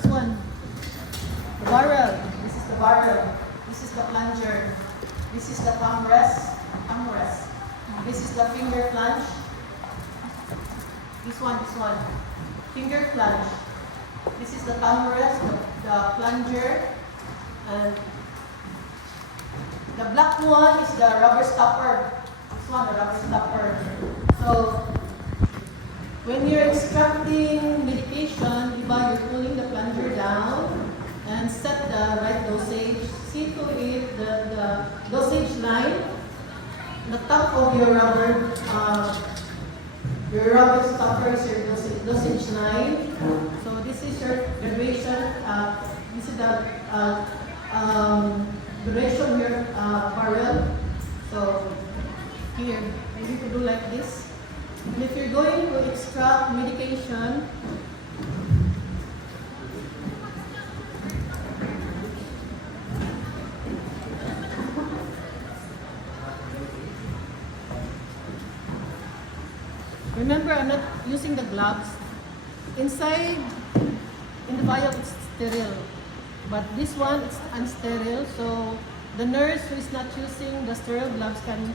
This one. The barrel. This is the barrel. This is the plunger. This is the thumb rest. This is the finger plunge. This one. Finger plunge. This is the thumb rest, the plunger. And the black one is the rubber stopper. This one, the rubber stopper. So, when you're extracting medication, you're pulling the plunger down and set the right dosage. See to it the dosage line, the top of your rubber stopper is your dosage line. So this is your duration. This is the duration of your barrel. So here, you need to do like this. And if you're going to extract medication, remember, I'm not using the gloves. Inside, in the vial, it's sterile. But this one, it's unsterile. So the nurse who is not using the sterile gloves can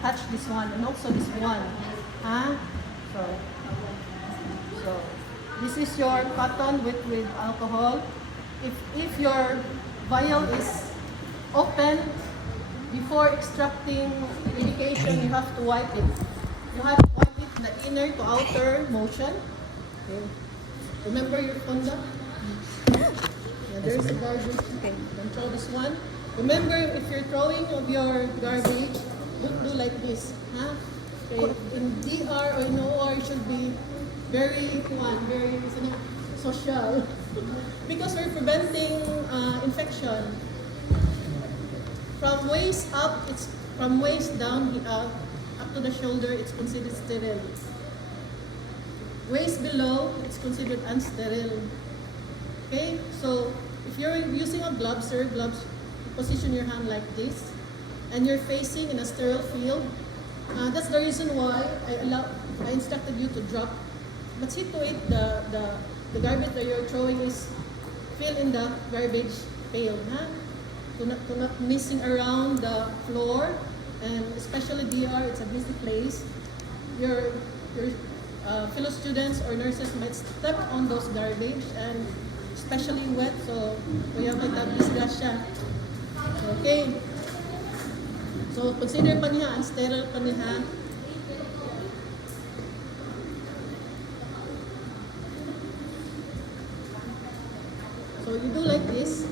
touch this one and also this one. So this is your cotton with alcohol. If your vial is open, before extracting medication, you have to wipe it. You have to wipe it in the inner to outer motion. Okay. Remember your conda? Yeah, there's a garbage. Okay, don't throw this one. Remember, if you're throwing of your garbage, don't do like this. Okay. In DR or in OR, it should be very social. Because we're preventing infection. From waist up, it's from waist down, up to the shoulder, it's considered sterile. Waist below, it's considered unsterile. Okay, so if you're using a glove, gloves, position your hand like this, and you're facing in a sterile field. That's the reason why I instructed you to drop. But see to it, the garbage that you're throwing is fill in the garbage pail, to not missing around the floor, and especially DR, it's a busy place. Your fellow students or nurses might step on those garbage, and especially wet, so kuya may disgrasya. Okay. So consider pa niya, unsterile pa niya. So you do like this,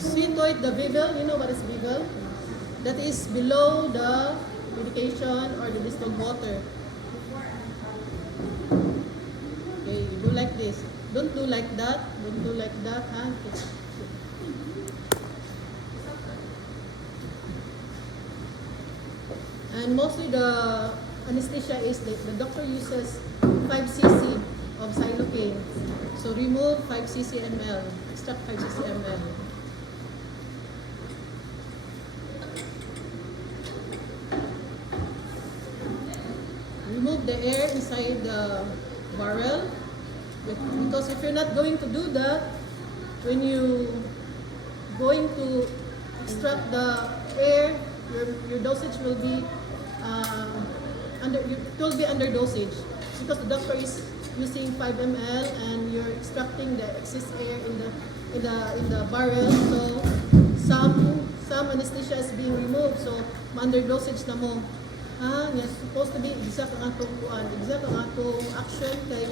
See to it, the bevel, you know what is bevel? That is below the medication or the distilled water. Okay, you do like this. Don't do like that. Don't do like that, And mostly the anesthesia is the doctor uses 5 cc of xylocaine. So remove 5 cc ml, extract 5 cc ml. Remove the air inside the barrel, because if you're not going to do that, when you going to extract the air, your dosage will be it will be under dosage, because the doctor is using 5 ml and you're extracting the excess air in the barrel. So some anesthesia is being removed, so under dosage na mo. It's supposed to be exact ang atong action kay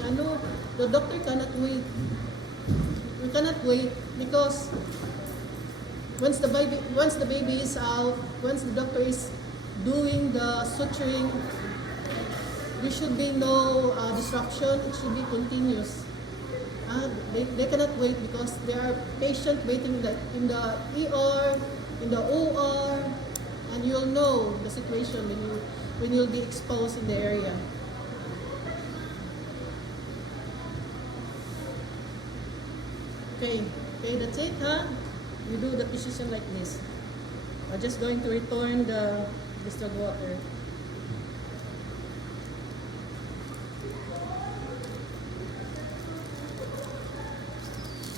the doctor cannot wait. We cannot wait because once the baby is out, once the doctor is doing the suturing, there should be no disruption. It should be continuous. They cannot wait because there are patients waiting in the ER, in the OR, and you'll know the situation when you'll be exposed in the area. Okay, that's it, You do the position like this. I'm just going to return the distilled water.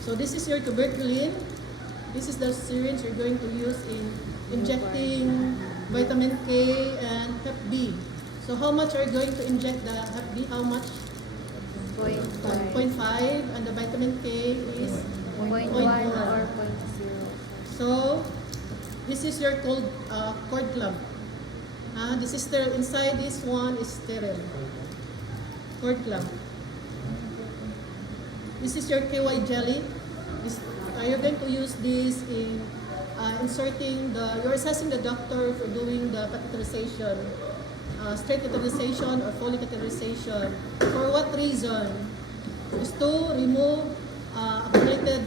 So this is your tuberculin. This is the syringe you're going to use in injecting vitamin K and Hep B. So how much are you going to inject the Hep B? How much? 0.5. 0.5, and the vitamin K is 0.1 or 0.0. So this is your cord clump. This is sterile. Inside this one is sterile. Cord clump. This is your KY jelly. You're going to use this in inserting you're assessing the doctor for doing the catheterization, straight catheterization or Foley catheterization. For what reason? Is to remove accumulated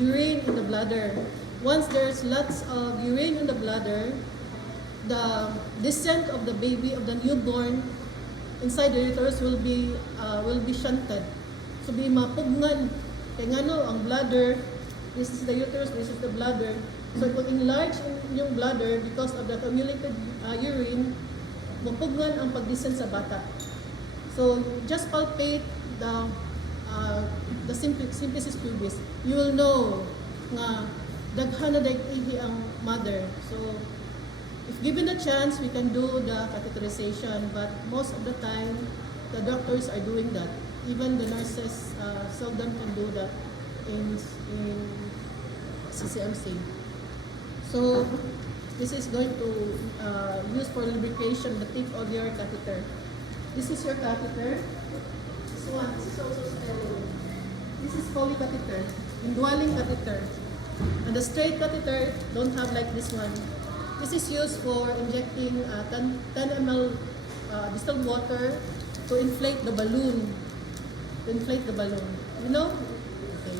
urine in the bladder. Once there's lots of urine in the bladder, the descent of the baby, of the newborn, inside the uterus will be shunted. So be mapugngan. Kaya nga no, ang bladder, this is the uterus, this is the bladder. So it will enlarge in yung bladder because of the accumulated urine, mapugngan ang pag-descend sa bata. So just palpate the symphysis pubis. You will know nga daghan na ihi ang mother. So if given a chance, we can do the catheterization, but most of the time, the doctors are doing that. Even the nurses seldom can do that in CCMC. So this is going to use for lubrication the tip of your catheter. This is your catheter. This one, this is also sterile. This is Foley catheter, indwelling catheter. And the straight catheter don't have like this one. This is used for injecting 10 ml distilled water to inflate the balloon. You know? Okay.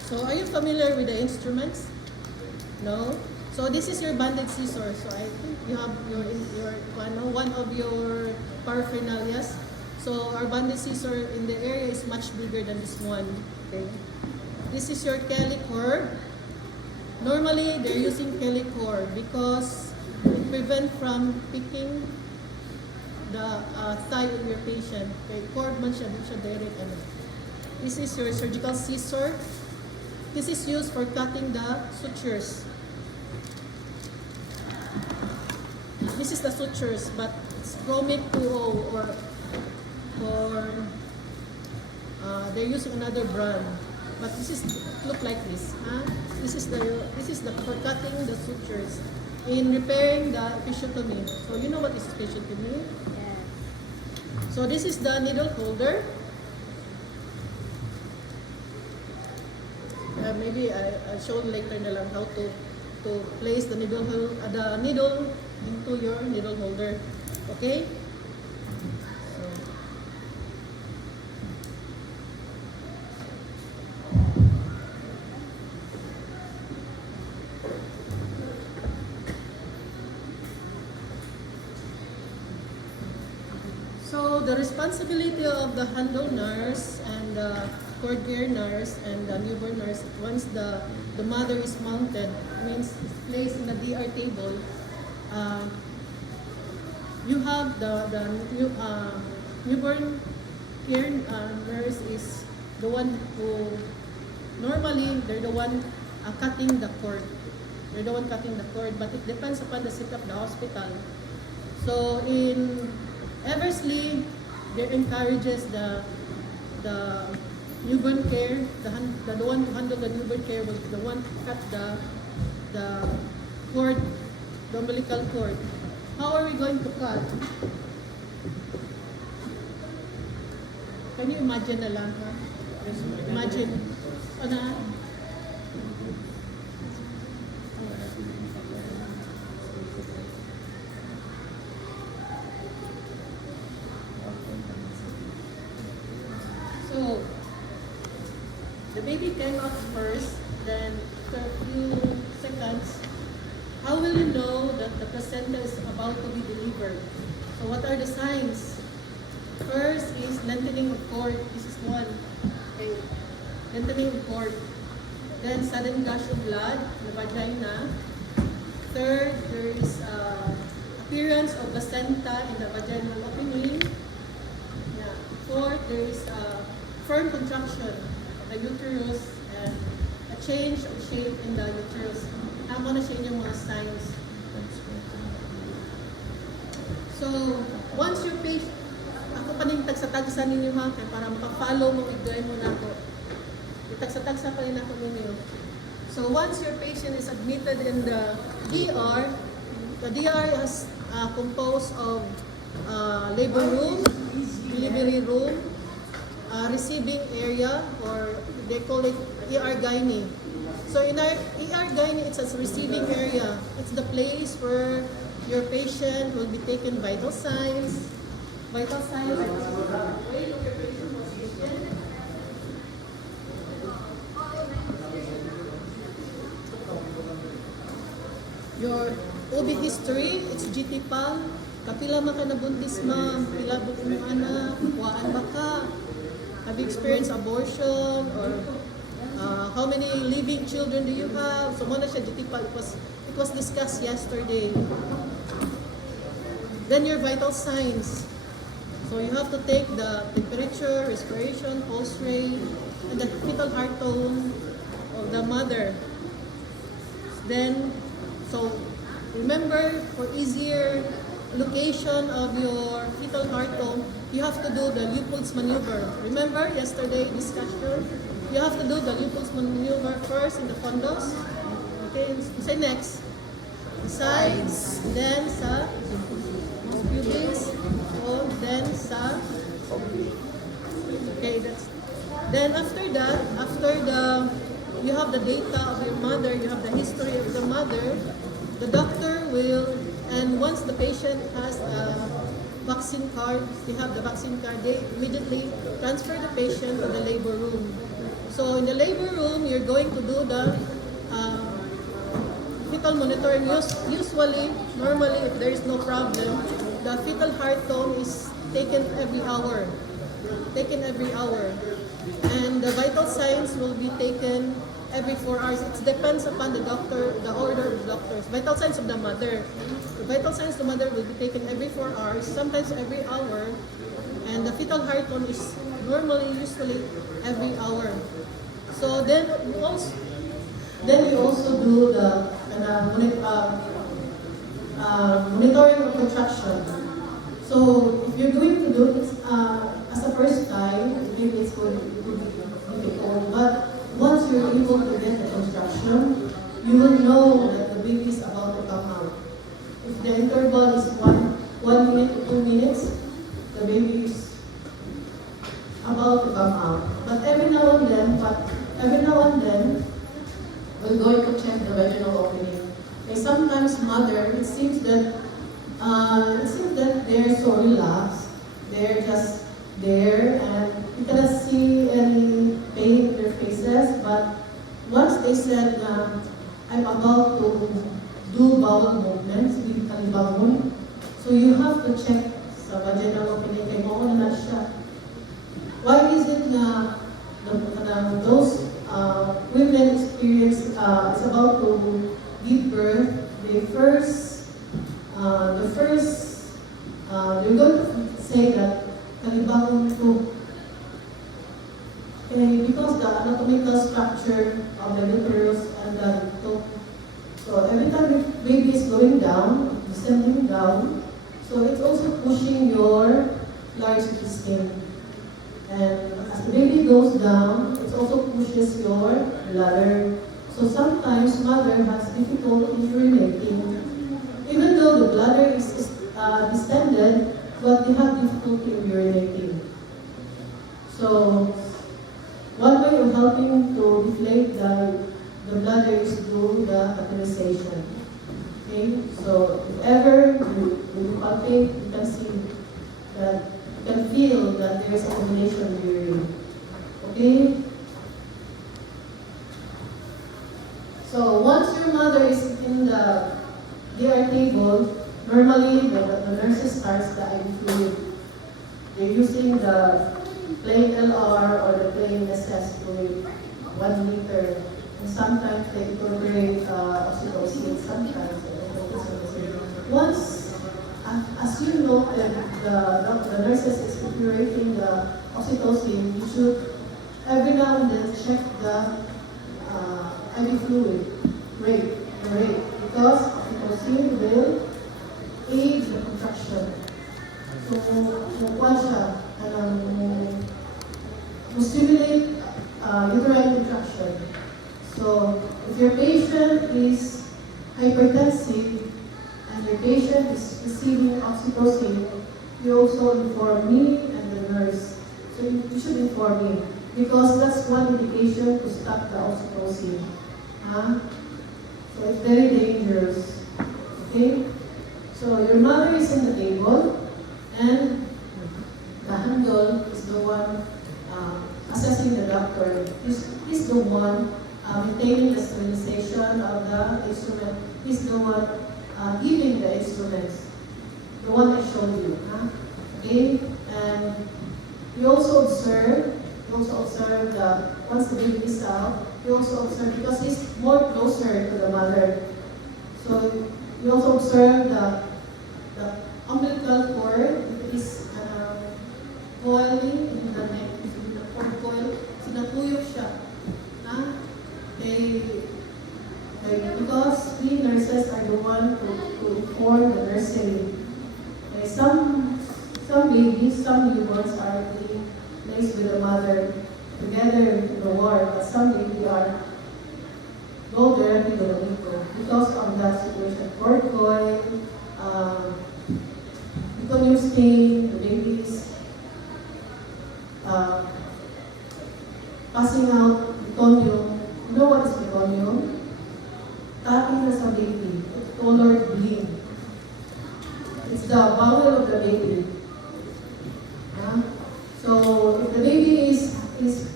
So are you familiar with the instruments? No? So this is your banded scissors. So I think you have your one of your paraphernalias. So our banded scissor in the area is much bigger than this one. Okay. This is your Kelly cord. Normally they're using Kelly cord because it prevents from picking the thigh of your patient. Okay, cord man siya, di siya direct ano. This is your surgical scissor. This is used for cutting the sutures. This is the sutures, but it's Chromic 2O or they're using another brand. But this is look like this. This is the for cutting the sutures in repairing the episiotomy. So you know what is episiotomy? Yes. So this is the needle holder. Maybe I'll show you later na lang how to place the needle into your needle holder. Okay? So the responsibility of the handle nurse and the cord care nurse and the newborn nurse, once the mother is mounted, means placed in the DR table, you have the newborn care nurse is the one who, normally they're the one cutting the cord. They're the one cutting the cord, but it depends upon the setup of the hospital. So in Eversley, they encourages the newborn care, the one to handle the newborn care was the one to cut the cord, the umbilical cord. How are we going to cut? Can you imagine na lang, ha? Imagine. Ano? So, the baby came out first, then after a few seconds, how will you know that the placenta is about to be delivered? So what are the signs? First is lengthening of cord. This is one. Okay. Lengthening of cord. Then sudden gush of blood in the vagina. Third, there is appearance of placenta in the vaginal opening. Yeah. Fourth, there is a firm contraction of the uterus and a change of shape in the uterus. Amo na siya inyong mga signs. So, once your patient, ako pa ning tagsa-tagsa ninyo ha, kaya para maka-follow mo, i-guide mo na ako. Itagsa-tagsa pa rin ako ninyo. So, once your patient is admitted in the DR is composed of labor room, delivery room, receiving area, or they call it ER gynae. So in our ER gynae, it's a receiving area. It's the place where your patient will be taken vital signs. Vital signs like weight of your patient position. Your OB history, it's GT-PAL. Kapila man ka nabuntis ma'am, pila ba kung anak, kuhaan ba ka? Have you experienced abortion or how many living children do you have? So muna siya GT-PAL. It was discussed yesterday. Then your vital signs. So you have to take the temperature, respiration, pulse rate, and the fetal heart tone of the mother. Then, so remember, for easier location of your fetal heart tone, you have to do the Leopold's maneuver. Remember yesterday discussion? You have to do the Leopold's maneuver first in the fundus. Okay, say next. Sides, then sa pubis, o then sa. Okay, that's. Then after that, you have the data of your mother, you have the history of the mother. The doctor will, and once the patient has a vaccine card, they have the vaccine card, they immediately transfer the patient to the labor room. So in the labor room, you're going to do the fetal monitoring. Usually, normally, if there is no problem, the fetal heart tone is taken every hour. And the vital signs will be taken every 4 hours. It depends upon the doctor, the order of the doctors. Vital signs of the mother. The vital signs of the mother will be taken every 4 hours, sometimes every hour. And the fetal heart tone is usually every hour. So then we also do the monitoring of contraction. So if you're going to do it as a first time, maybe it's going to be difficult. But once you're able to get the contraction, you will know that the baby is about to come out. If the interval is 1 minute to 2 minutes, the baby is about to come out. But every now and then, we're going to check the vaginal opening. And sometimes mother, it seems that they're so relaxed. They're just there, and you cannot see any pain in their faces. But once they said, I'm about to do bowel movements with kalibangon, so you have to check sa vaginal opening kay mo na siya. Why is it na those women experience is about to give birth, they're going to say that kalibangon ko. Okay, because the anatomical structure of the uterus and the so every time the baby is going down, descending down, so it's also pushing your large intestine. And as the baby goes down, it also pushes your bladder. So sometimes mother has difficulty urinating. Even though the bladder is distended, but they have difficulty in urinating. So one way of helping to deflate the bladder is through the catheterization. Okay, so if ever you palpate, you can see that, you can feel that there is a combination of urine. Okay. So once your mother is in the DR table, normally the nurses starts the IV fluid. They're using the plain LR or the plain SS fluid, 1 liter. And sometimes they incorporate oxytocin, sometimes. Once as you know, the nurses is preparing the oxytocin, you should every now and then check the IV fluid rate, because oxytocin will aid the contraction. So, kukuha siya, to stimulate uterine contraction. So, if your patient is hypertensive and your patient is receiving oxytocin, you also inform me and the nurse. So, you should inform me because that's one indication to stop the oxytocin. So, it's very dangerous. Okay? So, your mother is in the table and the handle is the one assessing the doctor. He's the one maintaining the sterilization of the instrument. He's the one giving the instruments. The one I showed you. Okay? And you also observe that once the baby is out, you also observe, because he's more closer to the mother. So you also observe the umbilical cord is coiling in the neck. The cord coil, sinatuyok siya. Because we nurses are the one to inform the nursery. Some babies, some newborns are being placed with the mother together in the ward, but some babies are go directly to the NICU because of that situation. Cord coil, meconium stain, the babies passing out meconium. You know what is meconium? Tapping na sa baby. It's colored green. It's the bowel of the baby. So if the baby is if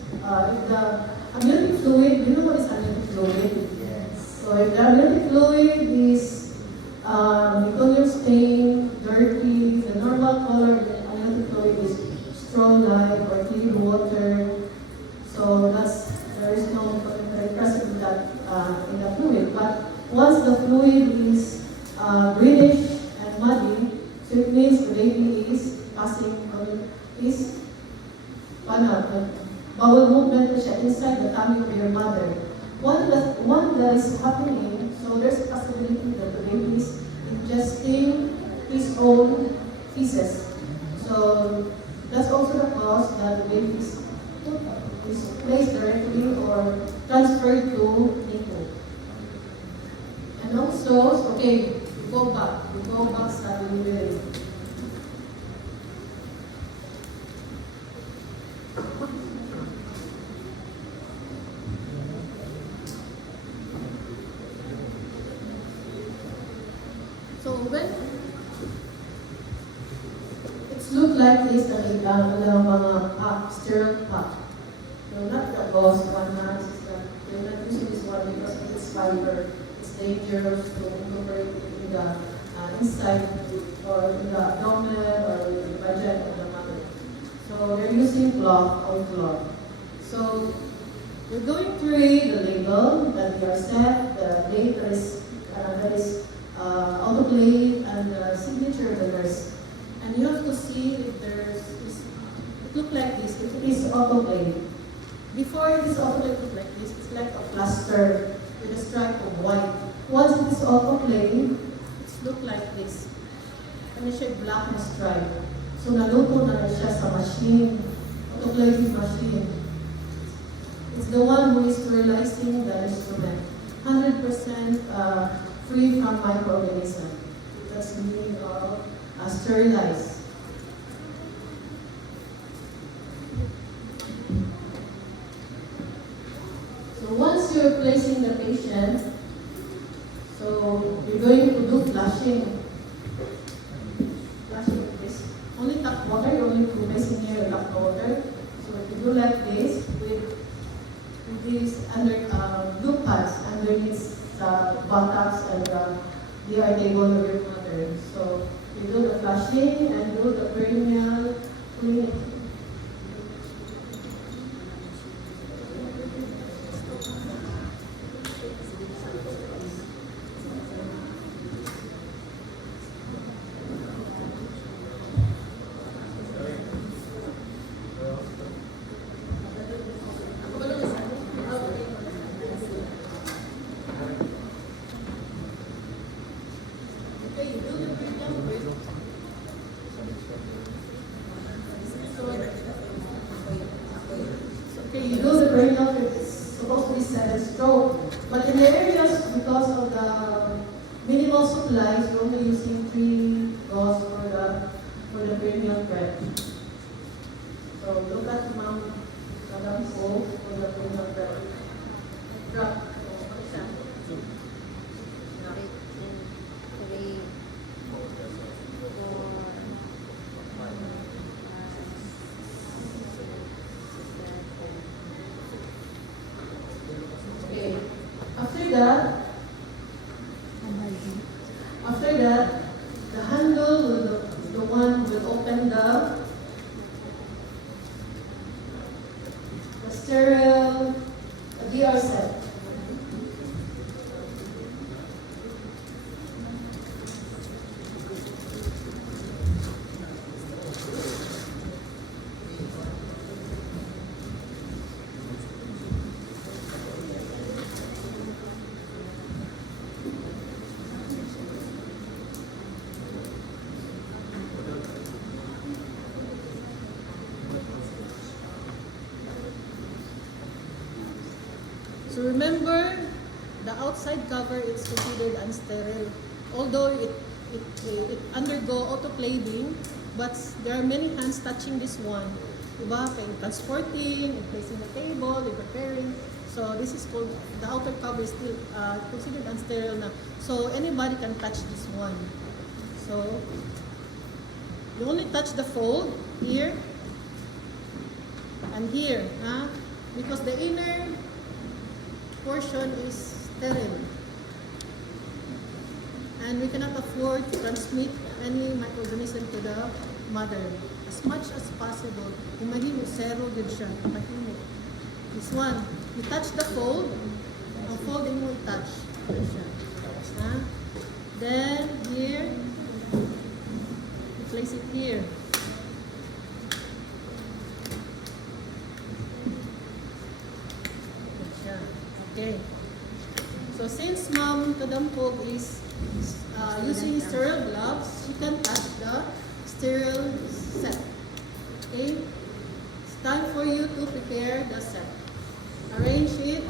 the amniotic fluid, you know what is amniotic fluid? Yes. So if the amniotic fluid is meconium stain, dirty, the normal color of the amniotic fluid is straw like or clear water. So there is no meconium present in the fluid. But once the fluid is greenish and muddy, so it means the baby is passing bowel movement na siya inside the tummy of your mother. One that is happening, so there's a possibility that the baby is ingesting his own feces. So that's also the cause that the baby is placed directly or transferred to NICU. And also, okay, we go back sa delivery. So when it's look like this, ang mga sterile pack. So not the gauze one, they're not using this one because it's fiber. It's dangerous to incorporate it in the inside or in the abdomen or in the vagina of the mother. So they're using cloth or cloth. So we're going to read the label that we are set, the date that is autoclave and the signature of the nurse. And you have to see if it look like this, if it is autoclave. Before this autoclave look like this, it's like a plaster with a stripe of white. Once it is autoclave, it's look like this. And it's a black na stripe. So naluto na rin siya sa machine, autoclave machine. It's the one who is sterilizing the instrument. 100% free from microorganisms. That's meaning of sterilized. So once you're placing the patient, so you're going to do flushing. Flushing with this. Only tap water, you're only placing here tap water. So if you do like this with these blue pads underneath the buttocks and the table of your mother. So you do the flushing and do the perineal cleaning. you do the perineal fit, it's supposed to be 7 stroke. But in the areas, because of the minimal supplies, we're only using 3 gauze for the perineal thread. So look at Ma'am Madam Cole for the perineal thread. Drop. Three, four, Okay. After that, the handle will the one will open the sterile DR set. So remember, the outside cover is considered unsterile. Although it undergo autoclaving, but there are many hands touching this one. Diba? In transporting, in placing the table, in preparing. So this is called, the outer cover is still considered unsterile na. So anybody can touch this one. So you only touch the fold here and here, huh? Because the inner portion is sterile. And we cannot afford to transmit any microorganism to the mother. As much as possible, umahimo, zero din siya, umahimo. This one, you touch the fold, ang fold mo touch. Huh? Then, here, you place it here. Okay. So since Ma'am Kadampog is using sterile gloves, she can touch the sterile set. Okay? It's time for you to prepare the set. Arrange it.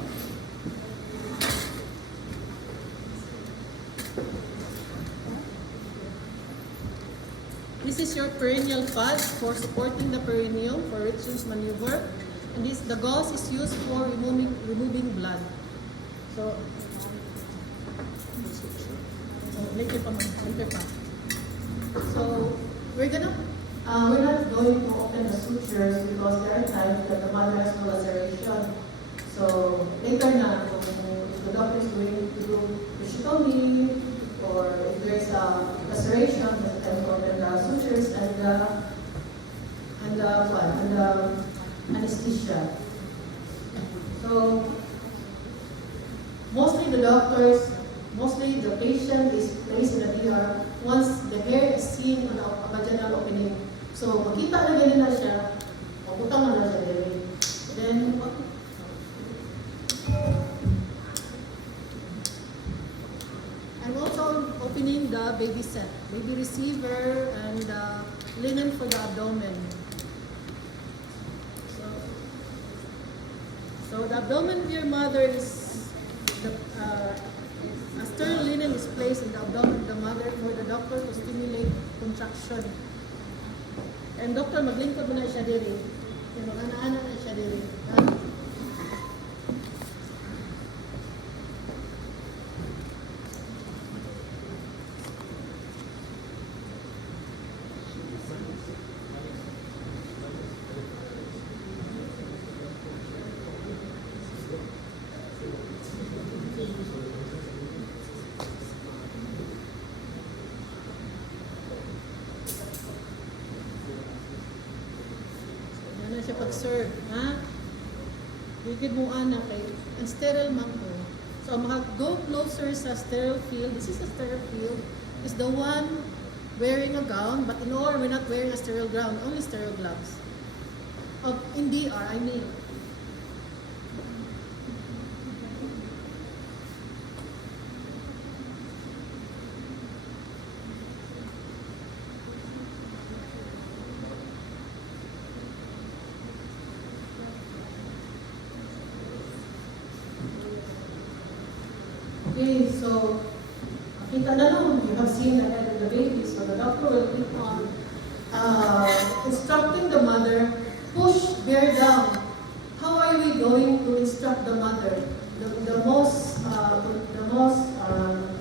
This is your perineal pad for supporting the perineum for Richards maneuver. And the gauze is used for removing blood. So, later pa. So, we're not going to open the sutures because there are times that the mother has no laceration. So, later na, if the doctor is going to do craniotomy, or if there is a laceration, then can open the sutures and the anesthesia. So, mostly the patient is placed in the DR once the hair is seen on a vaginal opening. So, makita na ganyan na siya, pagutang na siya din. Then, I'm also opening the baby set, baby receiver, and linen for the abdomen. So the abdomen of your mother is, a sterile linen is placed in the abdomen of the mother for the doctor to stimulate contraction. And doctor, maglingkod mo na siya diri. Mag-ana-ana na siya diri. Siya pag-serve, ha? Bigid mo anak kay ang sterile man ko. So go closer sa sterile field. This is a sterile field. Is the one wearing a gown, but in OR we're not wearing a sterile gown, only sterile gloves. In DR, I mean. Okay, so, kita na lang, you have seen the head of the baby, so the doctor will keep on instructing the mother, push, bear down. How are we going to instruct the mother? The most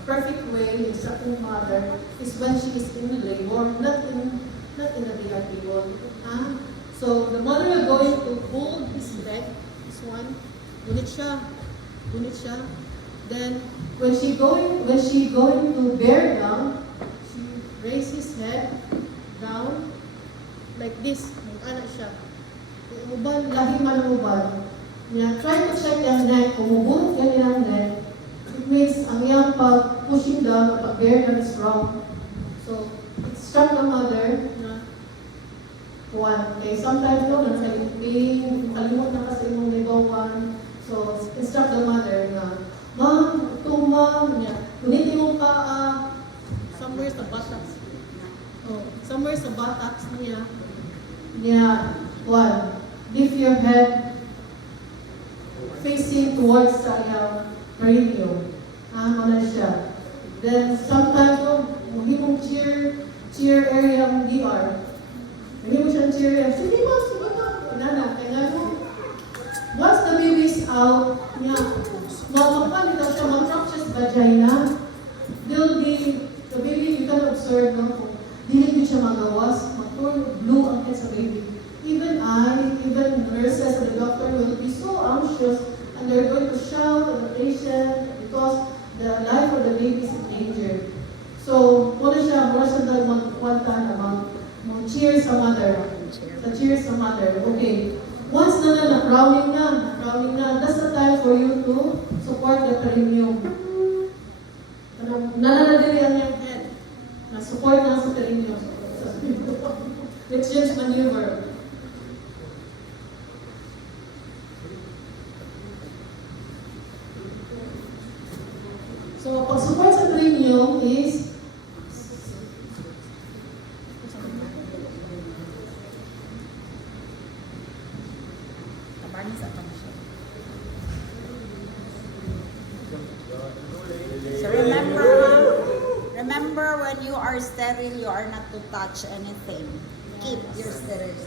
perfect way instructing mother is when she is in labor, not in the DRT ward. So the mother is going to hold his leg, this one, gunit siya. Then when she going to bear down, she raise his head down like this, mag-anak siya. Uban, lahi man uban. Try to check yung neck, kung mubunot yan yung neck, it means ang iyang pag-pushing down, pag-bear down is wrong. So, instruct the mother na one. Okay, sometimes no, nasa pain, kalimot na kasi mong ligawan. So, instruct the mother na, Ma'am, itong ma'am, kunitin mong paa, somewhere sa buttocks. Oh, somewhere sa buttocks niya. One, lift your head facing towards sa iyang perineum. Ano siya. Then, sometimes, hindi mong cheer area ng DR. Hindi mo siyang cheer area. Sige mo, sige mo. Nana, kaya mo. Once the baby is out, mapapalitaw siya, mag-fractures vagina. The baby, you can observe, no? Dili siya magawas, mag-turn blue ang head sa baby. Even nurses and the doctor will be so anxious and they're going to shout at the patient because the life of the baby is in danger. So, muna siya dahil magkwanta na mag-cheer sa mother. Cheer sa mother. Okay. Once na crowning na, that's the time for you to support the perineum. Nananadili ang yung head. Na-support na sa perineum. Exchange maneuver. So, pag-support sa perineum is So remember when you are sterile, you are not to touch anything. Keep your sterility.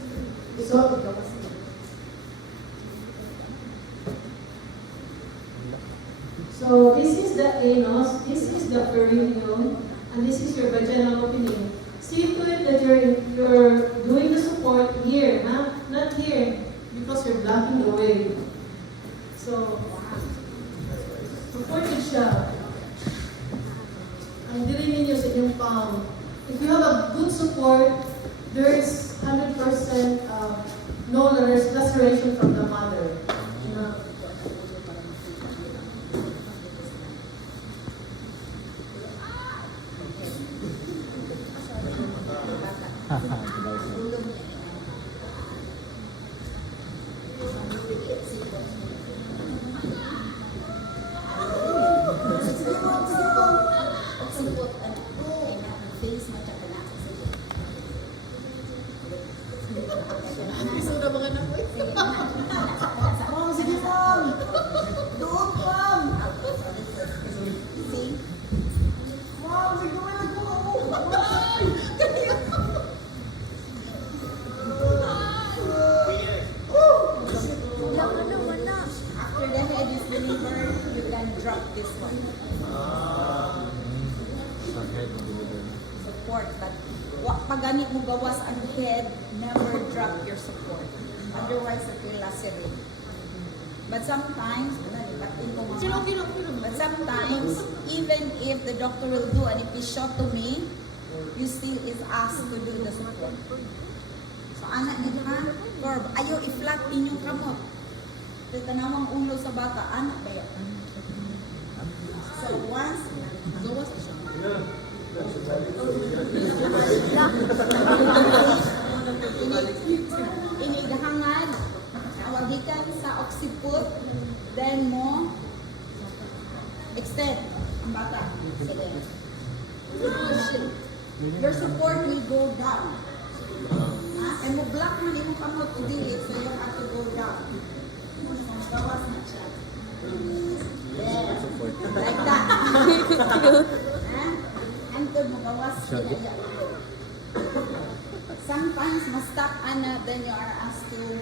So this is the anus, this is the perineum, and this is your vaginal opening. See to it that you're doing the support here, not here, because you're blocking the way. So, supported siya. Ang dili ninyo sa inyong palm. If you have a good support, there is 100% no laceration from the mother. Drop this one. Support, but pag ganit mo gawas ang head, never drop your support. Otherwise, it will lacerate. But sometimes, even if the doctor will do an episiotomy, you still is asked to do the support. So, anak nito ha, curve. Ayaw i-flat inyong kamot. Ito tanawang ulo sa bata, anak ba yan? So once, inigahangad, awagikan sa occiput, then mo extend ang bata. Your support will go down. And mo block man imong kamot to delete, so you have to go down. Gawas na siya. There. Like that. Ha? Antod mo gawas kinaya. Sometimes ma-stop ana, then you are asked to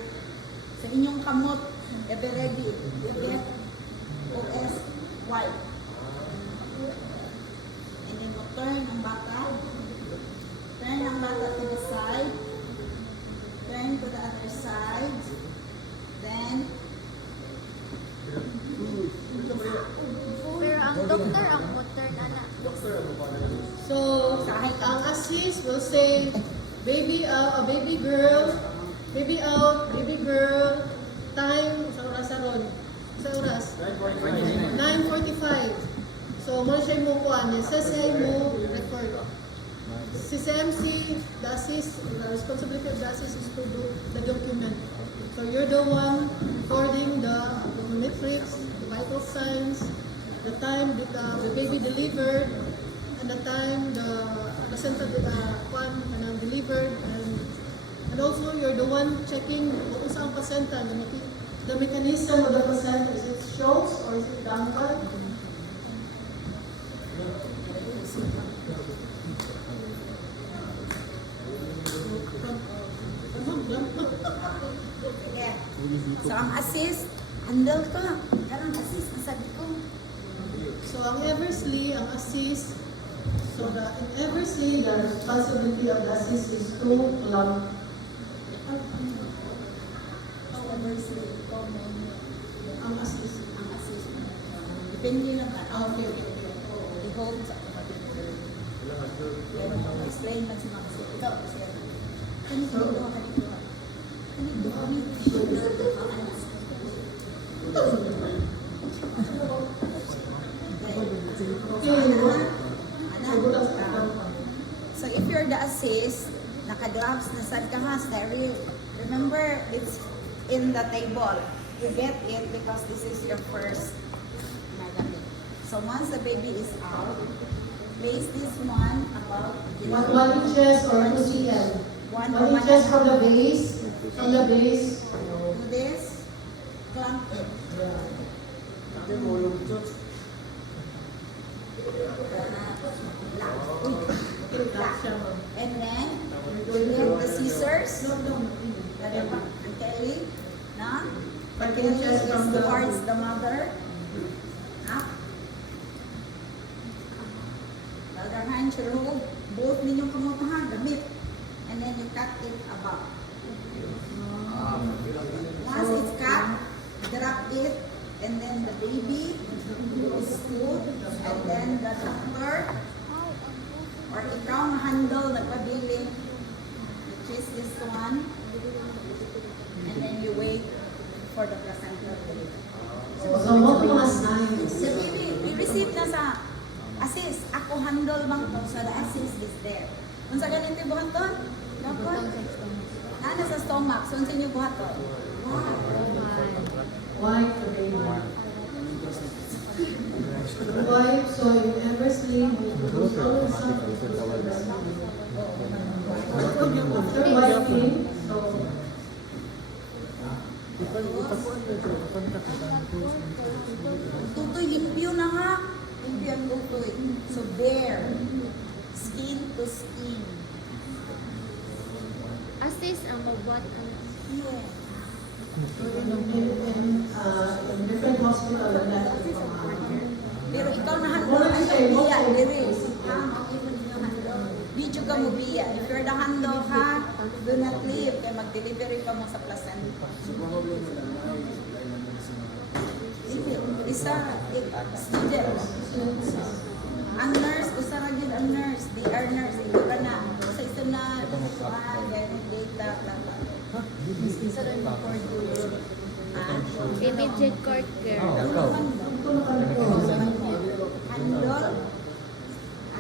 sa inyong kamot, get ready. You get OS white. And then mo turn ang bata. Turn ang bata to the side. Turn to the other side. Then Pero ang doktor ang motor na na. So, ang assist will say, baby out, baby girl, baby girl, time, sa oras aron. Sa oras? 9:45. So, mo siya mo kuan, sasay mo record. Si CMC, the assist, the responsibility of the assist is to do the document. So, you're the one recording the metrics, the vital signs, the time the baby delivered, and the time the placenta delivered, and also you're the one checking kung saan ang placenta, the mechanism of the placenta, is it shows or is it dangal? yeah. So ang assist, handle ka. Karang assist ang sabi ko. So ang Eversley, ang assist, so in Eversley, the responsibility of the assist is to plumb. Ang assist. Ang assist. Depende naman. Okay. I-hold sa pero explain man si Mama. Ikaw, siya. Kanito ka kanito. Kanito So if you're the assist, naka-gloves na sad ka ha, sterile. Remember, it's in the table. You get it because this is your first magamit. So once the baby is out, place this one about 1 inches or 2 cm. 1 inches from the base, do this, clamp it. And then, we get the scissors. And Kelly, na? The Kelly is towards the mother. Up. The other hand should hold both ninyong kamutahan, the bit. And then you cut it above. Once it's cut, drop it. And then the baby is put. And then the doctor, or ikaw na handle, nagpabili, which is this one. And then you wait for the placenta to deliver. So what was The baby, we receive na sa assist. Ako handle bang to, so the assist is there. Kung sa ganito yung buhaton, dapat, na sa stomach, so sa inyo buhaton. Why the baby? Why? So in Eversley, we do always something. After wiping, so Tutoy, limpyo na nga. Limpyo ang tutoy. So bare. Skin to skin. Assist ang magbuhat ang Yeah. in different hospital, that is Pero ikaw na handle, ay biya, dire. Ha, okay mo ninyo handle. Video ka mo biya. If you're the handle ha, do not leave. Kaya mag-delivery ka mo sa placenta. Isa, student. Ang nurse, usa ra gyud ang nurse. They are nurse. Ikaw ka na. Sa isa na, ganyan data, blah. Isa rin for good. immediate court care. Handle,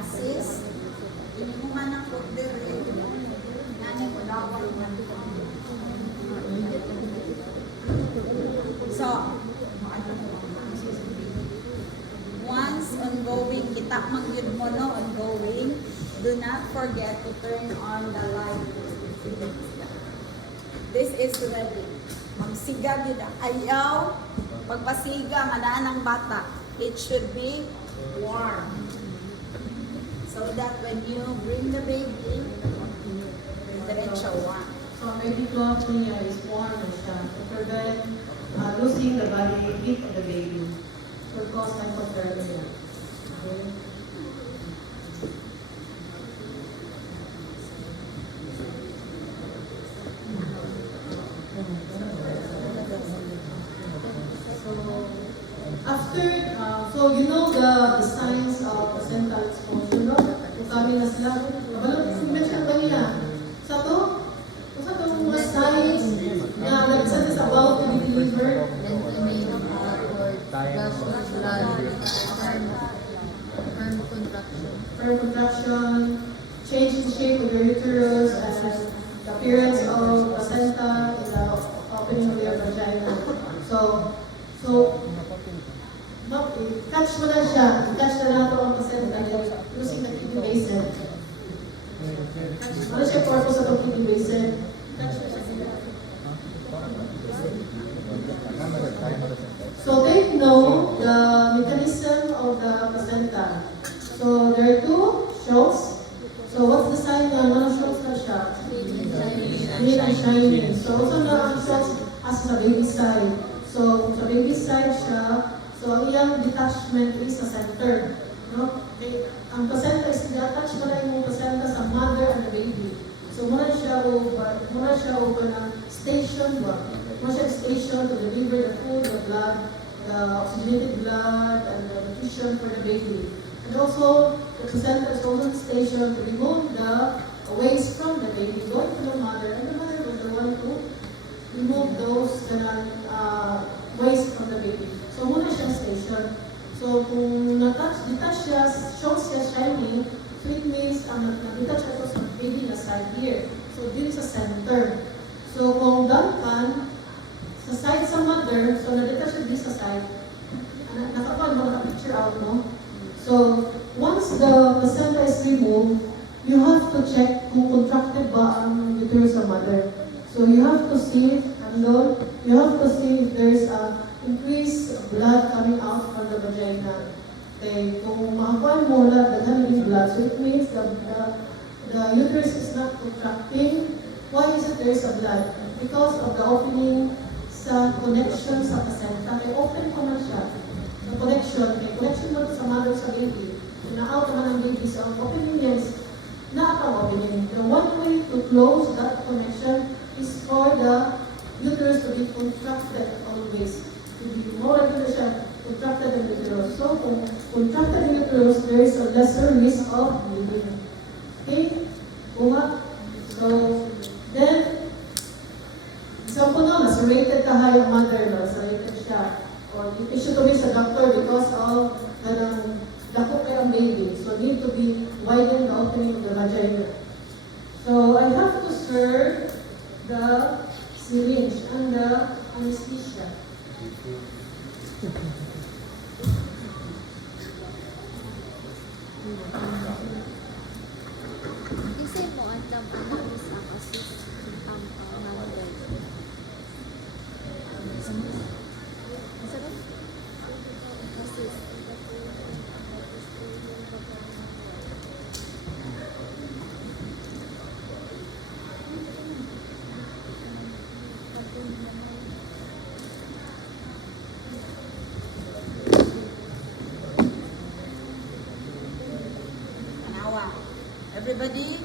assist, ini mo man ang order nani ko dapat man. So, once ongoing, kita magyud mo no, ongoing, do not forget to turn on the light. This is ready. Magsiga yun ang ayaw. Pagpasiga, madaan ang bata. It should be warm. So that when you bring the baby, diretso one. So maybe 12 niya is born na siya to prevent losing the body weight of the baby. So cause hypothermia. Okay? So after, so you know the signs of placental exposure, no? Kung kami na sila, kabalong mention ba niya? Sa to? Sa to mga signs na the placenta is about to be delivered? Firm contraction, change in shape of your uterus, and the appearance of placenta in the opening of your vagina. So, catch mo na siya. I-catch na nato ang placenta using the kidney basin. Ano siya purpose sa itong kidney basin? Catch mo siya. So they know the mechanism of the placenta. So there are two shows. So what's the sign na ano shows na siya? Clean and shining. So also na ang shows as sa baby side. So sa baby side siya, so ang iyang detachment is sa center. No? Okay. Ang placenta is i-attach mo na yung placenta sa mother and the baby. So muna siya o ng station ba? Muna siya station to deliver the food, the blood, the oxygenated blood, and the nutrition for the baby. And also, the placenta is also the station to remove the waste from the baby, going to the mother, and the mother was the one to remove those waste from the baby. So muna siyang station. So kung detach siya, shows siya shiny, so it means detach ito sa baby na side here. So dito sa center. So kung dankan, sa side sa mother, so na-detach siya dito sa side, nakapal mo, naka-picture out mo. So once the placenta is removed, you have to check kung contracted ba ang uterus sa mother. So you have to see, you have to see if there is increased blood coming out from the vagina. Okay, kung makakuha mo na daghan yung blood, so it means the uterus is not contracting. Why is it there is a blood? Because of the opening sa connection sa placenta. Kaya open ko na siya. The connection mo sa mother sa baby. Kung na-out naman ang baby, so ang opening niya is opening. The one way to close that connection is for the uterus to be contracted always. To be more regular siya, contracted in the uterus. So kung contracted in the uterus, there is a lesser risk of bleeding. Okay? Bunga. So, then, example na, lacerated ka yung mother, lacerated siya. Or issue to be sa doctor because of ganang dako kay ang baby. So, need to be widen the opening of the vagina. So, I have to serve the syringe and the anesthesia. Kasi mo ang anak is ang assist ang mother. Masarap? Assist. Everybody,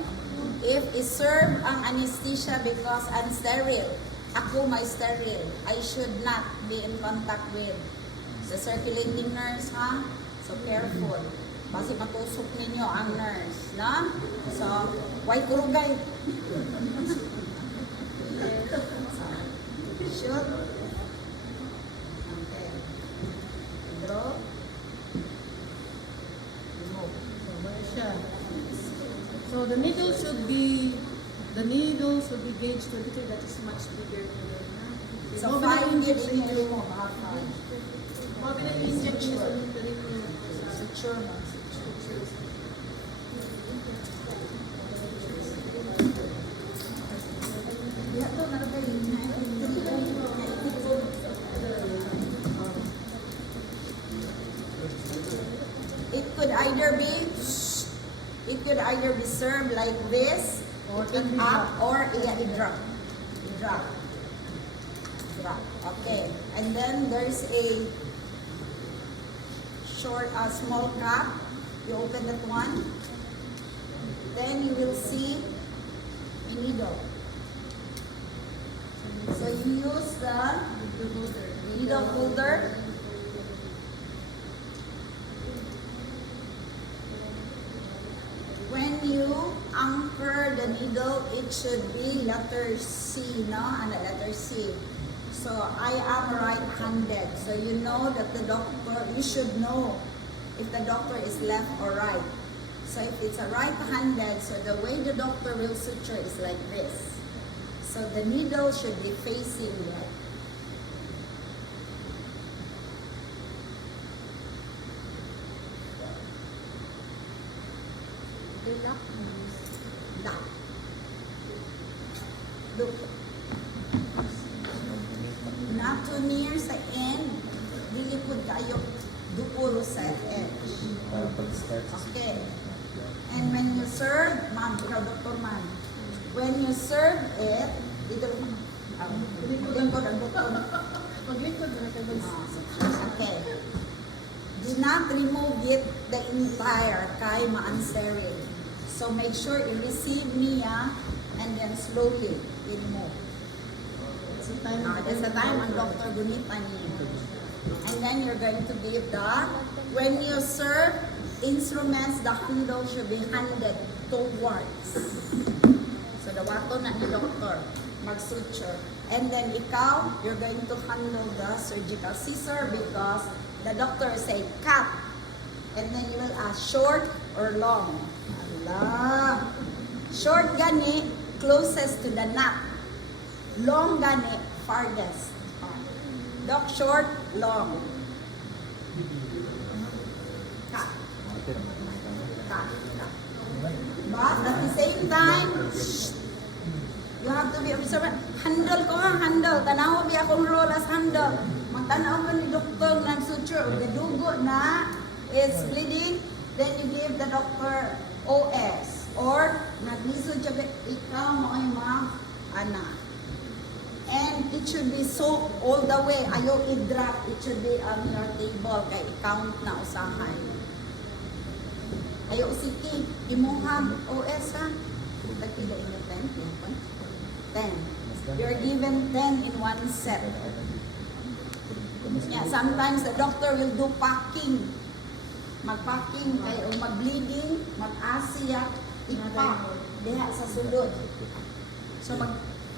if iserve ang anesthesia because unsterile, ako may sterile, I should not be in contact with the circulating nurse, ha? So careful. Kasi matusok ninyo ang nurse, na? So, why kurugay? Shoot. Okay. Draw. So, where siya? So the needle should be gauged to a little that is much bigger. So, 5 millimeter mo, ha? Mga pinag-injection sa Secure mo. It could either be could either be served like this, Or pick can be up, dropped. or i-drop. Drop. Drop. Okay. And then there's a small cap. You open that one. Then you will see a needle. So you use the needle holder. When you anchor the needle, it should be letter C, no? And letter C. So I am right-handed. So you know that the doctor, you should know if the doctor is left or right. So if it's a right-handed, so the way the doctor will suture is like this. So the needle should be facing right. Ilak. Lock. Look. Not too near sa end. Dili pud kayo dupuro sa edge. Okay. And when you serve, ma'am, ikaw Dr. Man, when you serve it, ito, lingkod ang doktor. Pag-likod na kayo. Okay. Do not remove it the entire kay ma-unsearing. So make sure you receive niya and then slowly remove. Sa time. There's a time ang doctor gunitan niya. And then you're going to give when you serve instruments, the handle should be handed towards. So the wato na ni doctor, mag-suture. And then ikaw, you're going to handle the surgical scissor because the doctor say cut. And then you will ask short or long. Allah. Short gani, closest to the nut. Long gani, farthest. Doc, short, long. Cut. Cut. But at the same time, you have to be observant. Handle ko ha, handle. Tanaw biya akong role as handle. Magtanaw ko ni doktor ng suture. The dugo na is bleeding, then you give the doctor OS. Or, naglisod siya, ikaw mo ay anak. And it should be soaked all the way. Ayaw i-drop. It should be on your table. Kaya i-count na usahay. Ayaw usiki. Imuhang OS ha. Tagpila inyo 10. You're given 10 in one set. Yeah, sometimes the doctor will do packing. Mag-packing kayo, mag-bleeding, mag-asya, ipak, diha sa sulod. So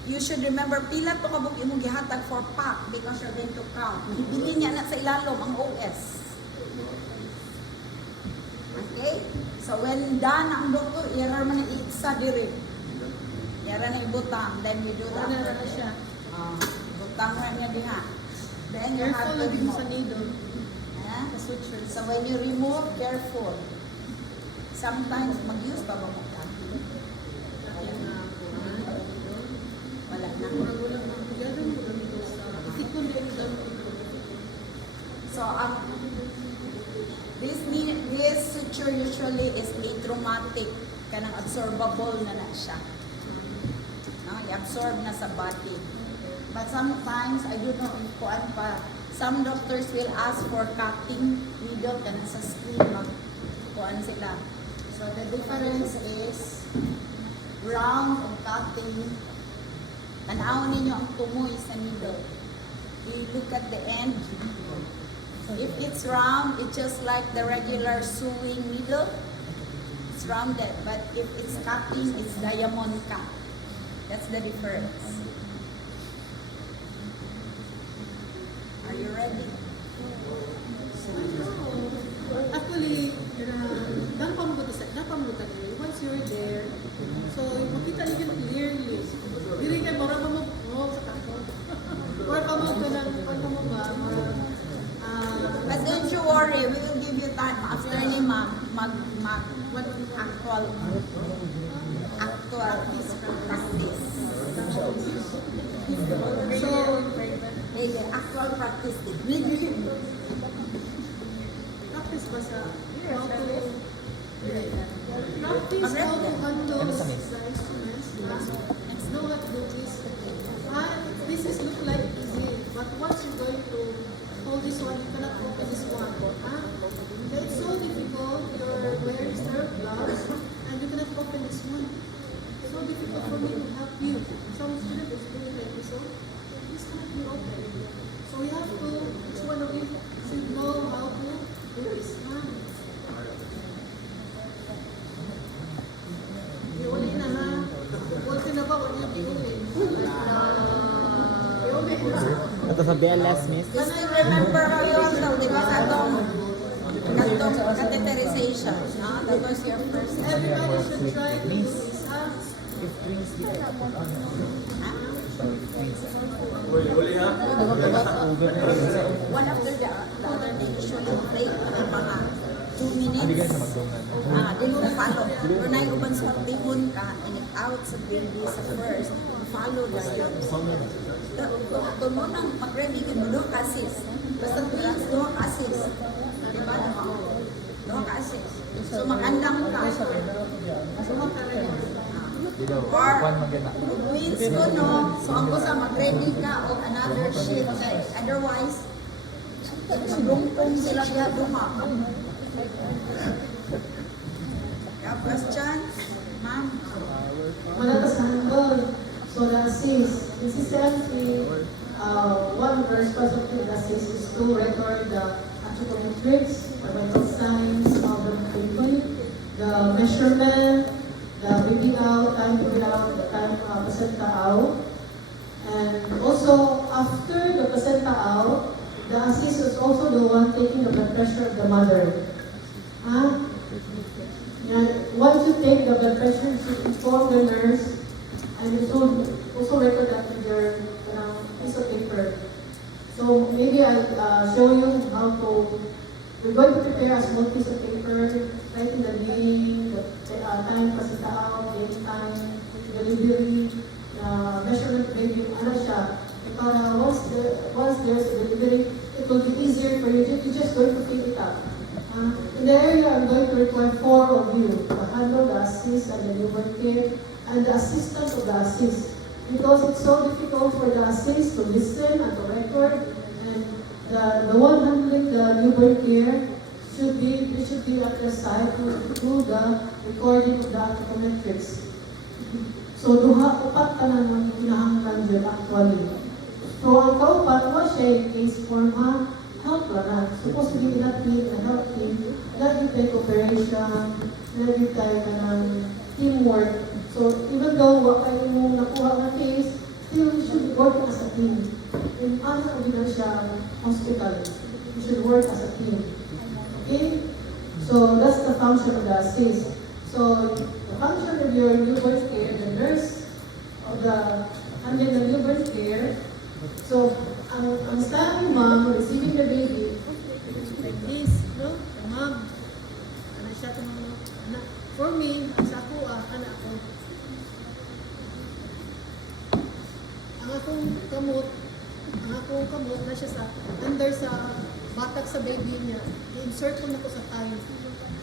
you should remember, pila to kabuk imong gihatag for pack because you're going to count. Mahibili niya na sa ilalom ang OS. Okay? So when done ang doktor, irar man ang iiksa diri. Irar na ibutang, then you do that. Wala na siya. Butang na niya diha. Then you have Careful to lang din sa remove. needle. Eh? Sa suture. So when you remove, careful. Sometimes mag-use pa ba mo ka? Wala na. So this suture usually is atraumatic, kanang absorbable na siya. No, i-absorb na sa body. But sometimes I don't know if kuan pa. Some doctors will ask for cutting needle kanang sa skin, kuan sila. So the difference is round and cutting. Tanaw ninyo ang tumoy sa needle. You look at the end. If it's round, it's just like the regular sewing needle. It's rounded. But if it's cutting, it's diamond cut. That's the difference. Are you ready? Actually, napamutan niyo. Once you're there, so makita niyo clearly. Dili kay mura mo sa kanto. Or kamo ka ng mo ba? But don't you worry, we will give you time after ni mag what actual practice. So, The actual practice. practice ba sa how to practice is how to Correct. handle the instruments. Know how to do this. This is look like easy, but once you're going to hold this one, you cannot open this one. It's so difficult. You're wearing nerve gloves, and you cannot open this one. So difficult for me to help you. Some student is doing like this, so this cannot be open. So we have to, each one of you should know how to do this. Iuli na ha. Kunti na ba? Huwag niyo iuli. Iuli na. Ito sa BLS, miss. You still remember how you handled, di ba, sa atong catheterization, no? That was your first step. Everybody should try to do this, ha? One after the other, they usually break ng mga 2 minutes. They will follow. Pero na uban sa tihon ka, and it out sa baby sa first, follow the steps. Kung mo nang mag-ready ka mo, doon ka sis. Basta twins, doon ka sis. Diba? Doon ka sis. So mag-andam ka. Or, twins ko, no? So ang gusto, mag-ready ka o another shift. Otherwise, lungkong sila kaya duha. Yeah, question? Ma'am? Malakas na handle. So the assist, this is empty. One responsibility of the assist is to record the metrics, the vital signs of the baby, the measurement, the breathing out, time to breathe out, the time placenta out. And also, after the placenta out, the assist is also the one taking the blood pressure of the mother. And once you take the blood pressure, you should inform the nurse, and you should also record that with your piece of paper. So maybe I'll show you how to. We're going to prepare a small piece of paper, writing the name, the time, placenta out, date time, delivery, measurement baby, ano siya. Para once there's a delivery, it will be easier for you. You're just going to fill it up. In the area, I'm going to require 4 of you to handle the assist and the newborn care and the assistant of the assist. Because it's so difficult for the assist to listen and to record, and the one handling the newborn care should be at their side to do the recording of the anthropometrics. So upat ka na ng kinahanglan dyan actually. So ang kaupat, what siya yung case form help na. Supposed to be not need na help team, not you take operation, not you take teamwork. So even though kayo mo nakuha na case, still you should work as a team. In ano na siya hospital, you should work as a team. Okay? So that's the function of the assist. So the function of your newborn care, the nurse of the handling the newborn care. So ang standing mom receiving the baby like this, no? The mom, ano siya anak. For me, sa ako, anak ako. Ang akong kamot na siya sa under sa batak sa baby niya. I-insert ko na ko sa time.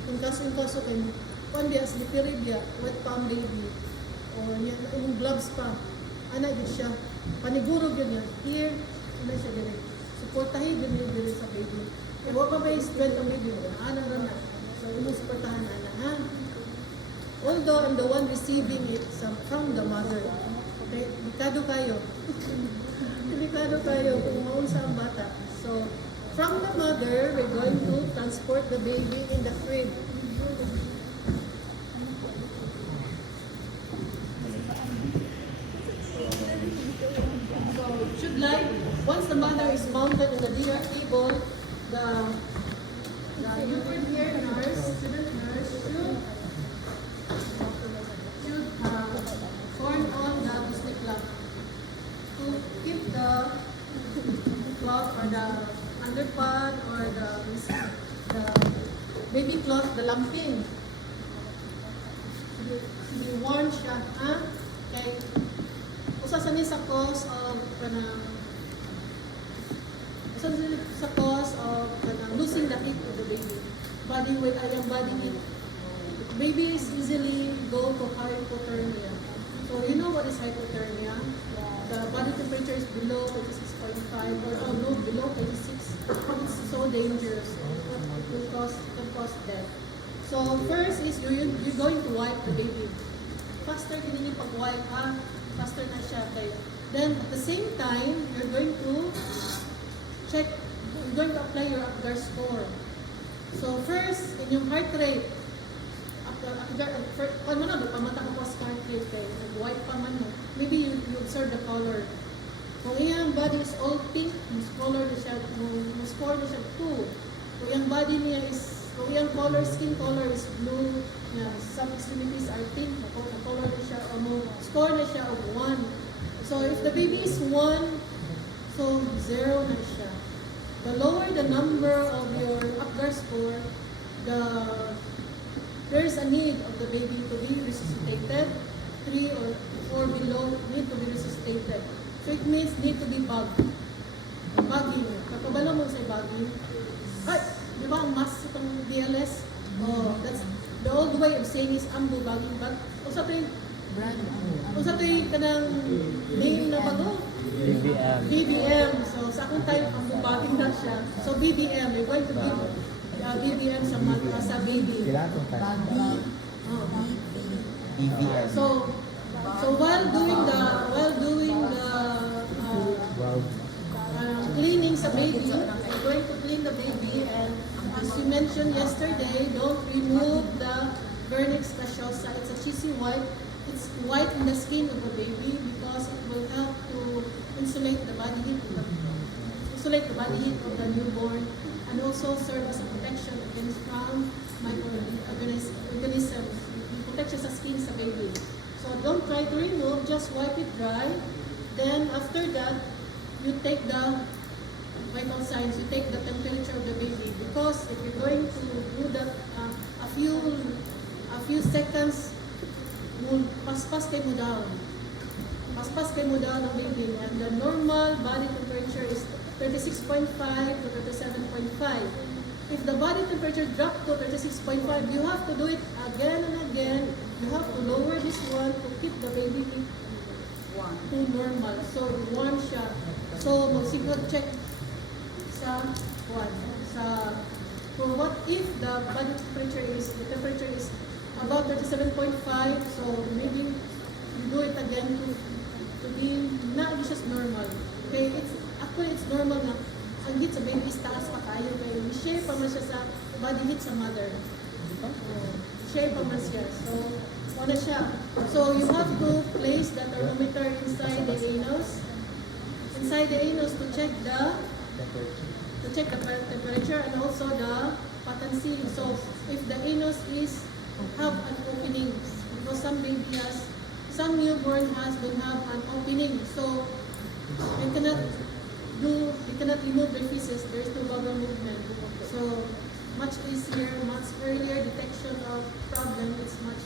Kung kaso kayo, kundi as lipiribya, wet palm baby. O yung gloves pa. Ana yun siya. Paniguro yun yan. Here, ano siya ganun. Supportahin yun yun sa baby. Kaya wala pa may strength ang baby. Ana rin na. So, yung supportahan na ha. Although I'm the one receiving it from the mother. Okay, delikado kayo. Delikado kayo kung maunsa ang bata. So, from the mother, we're going to transport the baby in the crib. So, should like, once the mother is mounted in the DR table, the newborn care nurse, student nurse, should turn on the biscuit clock to keep the cloth or the underpad or the baby cloth, the lamping. Should be warm siya, ha? Okay. Usa sa ni sa cause of losing the heat of the baby. Body weight, body heat. babies easily go to hypothermia. So you know what is hypothermia? The body temperature is below 36.5 or no, below 36. It's so dangerous. It will can cause death. So first is you're going to wipe the baby. Faster kinini pag-wipe ha, faster na siya. Okay. Then at the same time, you're going to apply your Apgar score. So first, in yung heart rate, kung mo na, pamata ko sa heart rate, white pa man mo, maybe you observe the color. Kung iyang body is all pink, yung score na siya 2. Kung iyang body niya is, kung iyang skin color is blue, some extremities are pink, color na siya, o score na siya of 1. So if the baby is 1, so 0 na siya. The lower the number of your Apgar score, there's a need of the baby to be resuscitated. 3 or 4 below need to be resuscitated. So it means need to be bagging. Kapabalo mo sa bagging. Ay, di ba ang mas itong DLS? Oh, that's the old way of saying is ambu bagging. But usapin kanang name na bago? BBM. So sa akong time, ambu bagging na siya. So BBM, we're going to give BBM sa baby. EVM. So while doing the cleaning sa baby, we're going to clean the baby, and as you mentioned yesterday, don't remove the vernix caseosa. It's a cheesy white. It's white in the skin of the baby because it will help to insulate the body heat of the newborn, and also serve as a protection against microorganisms. Protection sa skin sa baby. So don't try to remove, just wipe it dry. Then after that, you take the vital signs, you take the temperature of the baby. Because if you're going to do that a few seconds, paspas kayo mo down. Paspas kayo mo down ang baby. And the normal body temperature is 36.5 to 37.5. If the body temperature dropped to 36.5, you have to do it again and again. You have to lower this one to keep the baby to normal. So, warm siya. So, mag-sigurd check sa for what if the body temperature is about 37.5, so maybe you do it again to be not just normal. Okay, it's normal na ang heat sa baby is taas pa tayo kaya share pa man siya sa body heat sa mother. Share pa man siya. So, ano siya? So, you have to place the thermometer inside the anus. Inside the anus to check the temperature and also the patency. So, if the anus have an opening, because some newborn don't have an opening. So, you cannot remove the feces. There is no bowel movement. So, much easier, much earlier detection of problem. It's much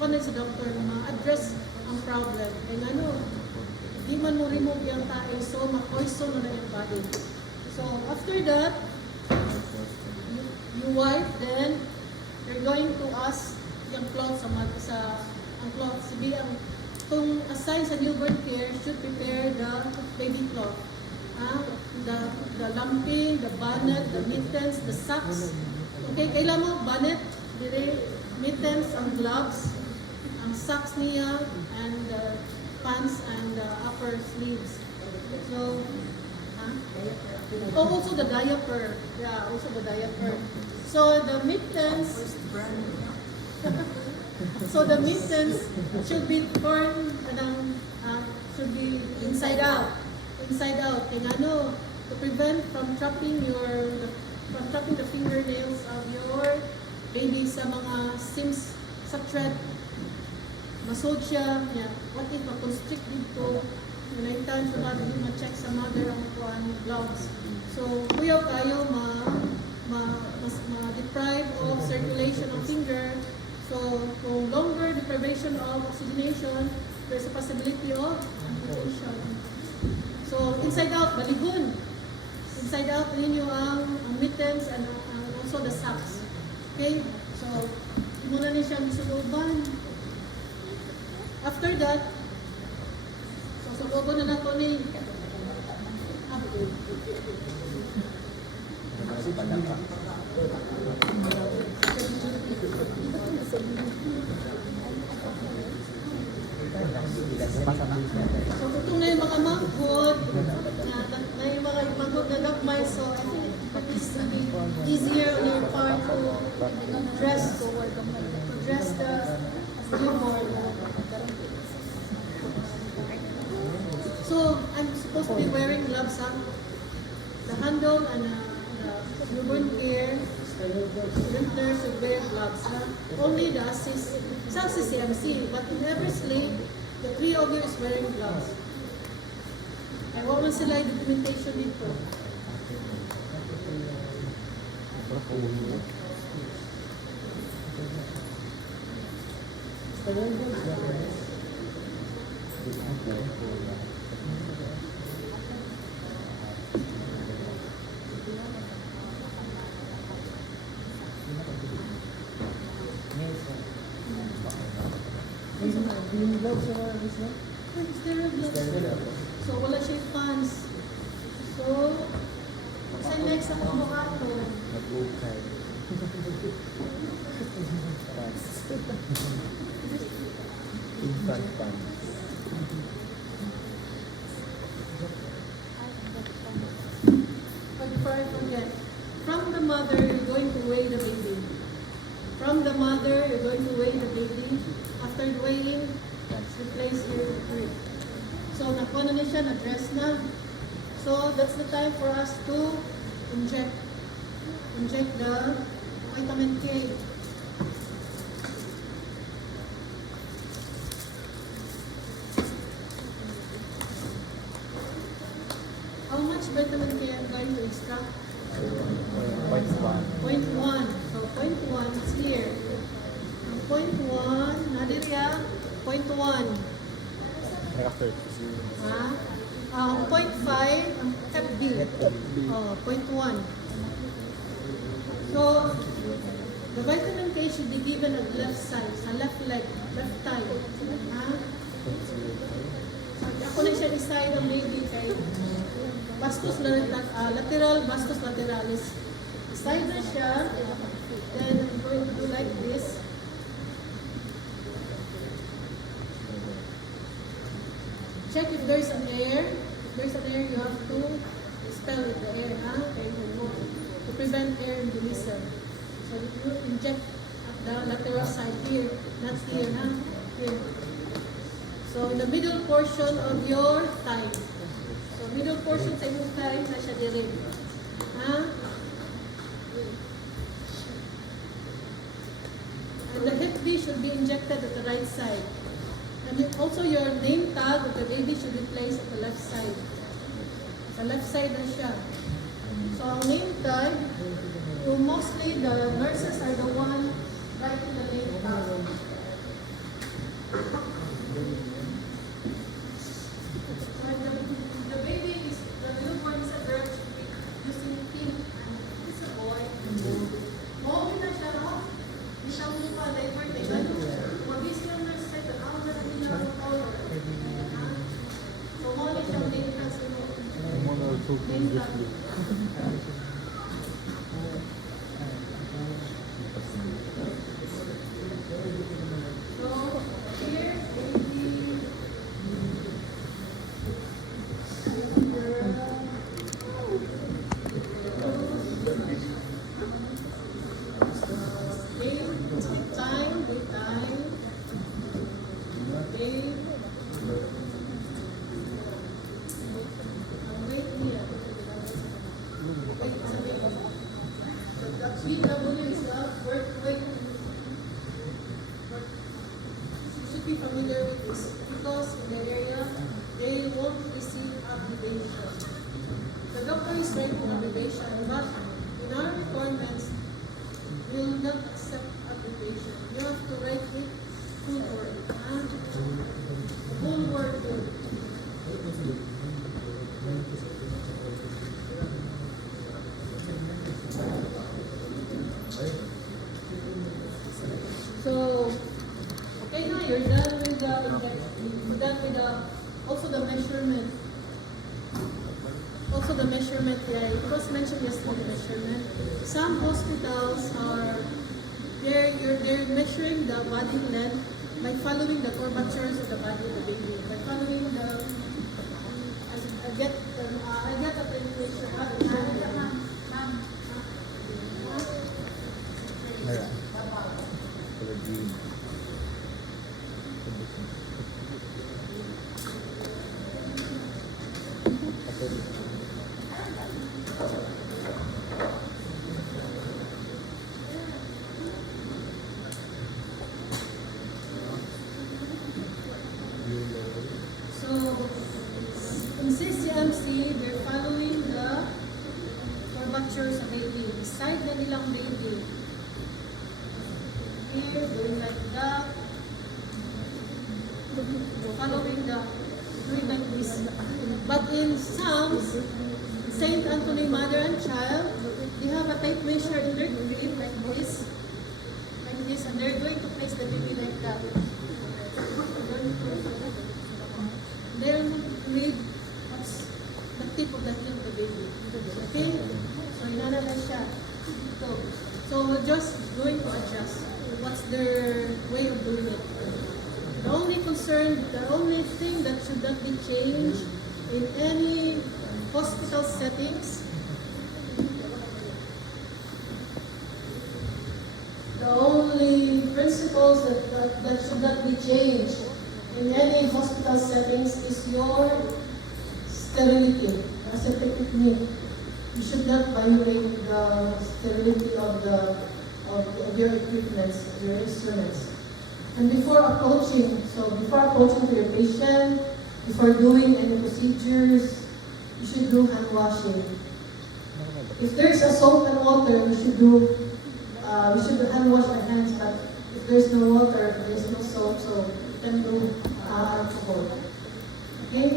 connect sa doctor na ma-address ang problem. And di man mo remove yung tae, so ma-poison na yung body. So, after that, you wipe, then you're going to ask yung cloth ang cloth. Sabi kung aside sa newborn care, should prepare the baby cloth. The lumping, the bonnet, the mittens, the socks. Okay, kailan mo bonnet, mittens, ang gloves, ang socks niya, and the pants and the upper sleeves. So, also the diaper. Yeah, also the diaper. So the mittens. So the mittens should be torn, should be inside out. Inside out. To prevent from trapping the fingernails of your baby sa mga seams sa thread. Masod siya. Yeah. What if ma-constrict dito? Nine times na ma-check sa mother ang gloves. So, kuyaw tayo ma-deprive of circulation of finger. So, kung longer deprivation of oxygenation, there's a possibility of amputation. So, inside out, baligun. Inside out, ninyo ang mittens and also the socks. Okay? So, muna na siyang isuloban. After that, susuloban na nato ni so kung na yung mga manghod, na yung mga manghod na gagmay, so I think that is easier on your part to dress the newborn. So I'm supposed to be wearing gloves, huh? The handle and the newborn care, student nurse should wear gloves, huh? Only the assist, some CCMC, but in every sleep, the three of you is wearing gloves. I want man sila yung documentation dito. Sterile gloves. So wala siya yung pants. So, sa next ang kumato. Infant pan. But before I forget, from the mother, you're going to weigh the baby. From the mother, you're going to weigh the baby. After weighing, replace your rib. So, nakuha na siya, na-dress na. So, that's the time for us to inject the vitamin K. How much vitamin K I'm going to extract? 0.1. So 0.1 is here. Ang 0.1, nadirya, 0.1. Ha? Ang 0.5, ang FB. Oh, 0.1. So, the vitamin K should be given at left side, sa left leg, left thigh. Ha? So, ako na siya decide ang baby kay bastus lateral, bastus lateralis. Decide na siya, then I'm going to do like this. Check if there's an air. If there's an air, you have to expel it, the air, ha? To prevent air embolism. So you inject at the lateral side here, not here, ha? Here. So in the middle portion of your thigh. So middle portion sa inyong thigh, na siya dire. Ha? And the hip B should be injected at the right side. And then also your name tag of the baby should be placed at the left side. Sa left side na siya. So ang name tag, mostly the nurses are the one writing the name tag. When the baby is, the newborn is a girl, should be using pink, and it's a boy. Mo na siya, no? Di siya mo pa, labor, mag-is yung nurse sa ito, ako na sabi niya sa color. So mo na siya, name tag sa name tag. So, here, baby. Be familiar with this because in the area they won't receive abbreviation. The doctor is writing abbreviation, but in our requirements, we will not accept abbreviation. You have to write it full word, the whole word. So the measurement, yeah, it was mentioned yesterday, measurement. Some hospitals are, they're measuring the body length by following the curvatures of the body of the baby. By following the, I get a picture. Alright. Color green. So, in CCMC, they're following the curvatures of baby. Beside na nilang baby. Here, doing like that. Doing like this. But in some, St. Anthony Mother and Child, they have a tape measure in their crib like this. Like this, and they're going to place the baby like that. Then read what's the tip of the hip of the baby. Okay? So inana na siya. Ito. So we're just going to adjust. What's their way of doing it? The only thing that should not be changed in any hospital settings, the only principles that should not be changed in any hospital settings is your sterility, aseptic technique. You should not violate the sterility of your equipment, your instruments. And before approaching to your patient, before doing any procedures, you should do hand washing. If there's a soap and water, we should hand wash our hands, but if there's no water, there's no soap, so you can do alcohol. Okay?